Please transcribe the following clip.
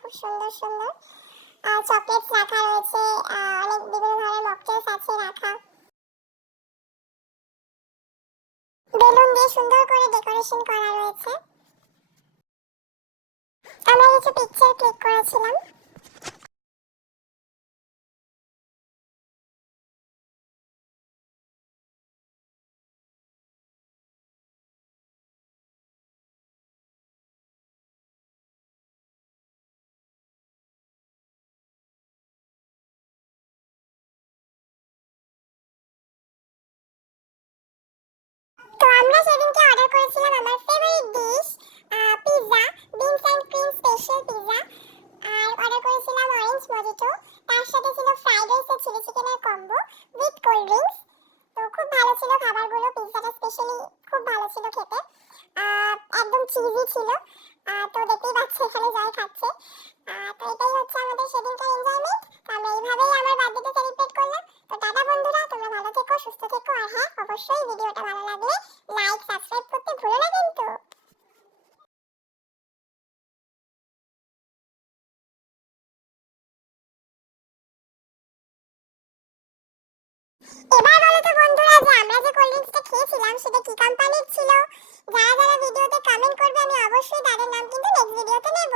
খুব সুন্দর সুন্দর চকলেটস রাখা রয়েছে, অনেক বিভিন্ন ধরনের মকটেলস আছে রাখা, বেলুন দিয়ে সুন্দর করে ডেকোরেশন করা রয়েছে। আমরা কিছু পিকচার ক্লিক করেছিলাম। তো আমরা সেদিনকে অর্ডার করেছিলাম আমার favourite dish pizza, beans and cream special pizza, আর অর্ডার করেছিলাম অরেঞ্জ মজিটো, তার সাথে ছিল ফ্রাইড রাইস আর চিলি চিকেনের কম্বো উইথ কোল্ড ড্রিঙ্কস। তো খুব ভালো ছিল খাবারগুলো, পিৎজাটা স্পেশালি খুব ভালো ছিল খেতে, একদম চিজি ছিল। তো দেখতেই পাচ্ছি এখানে জয় খাচ্ছে। তো এটাই হচ্ছে আমাদের সেদিনকার এনজয়মেন্ট। তো আমরা এইভাবেই আমার বার্থডেটা সেলিব্রেট করলাম। তো টাটা বন্ধুরা, তোমরা ভালো থেকো, সুস্থ থেকো, আর হ্যাঁ অবশ্যই ভিডিওটা ভালো লাগলে লাইক সাবস্ক্রাইব করতে ভুলো না কিন্তু। এবার বলো তো বন্ধুরা, যে আমরা যে কোল্ড ড্রিঙ্কসটা খেয়েছিলাম সেটা কি কোম্পানির ছিল? যারা যারা ভিডিওতে কমেন্ট করবে আমি অবশ্যই তাদের নাম কিন্তু নেক্সট ভিডিওতে নেব।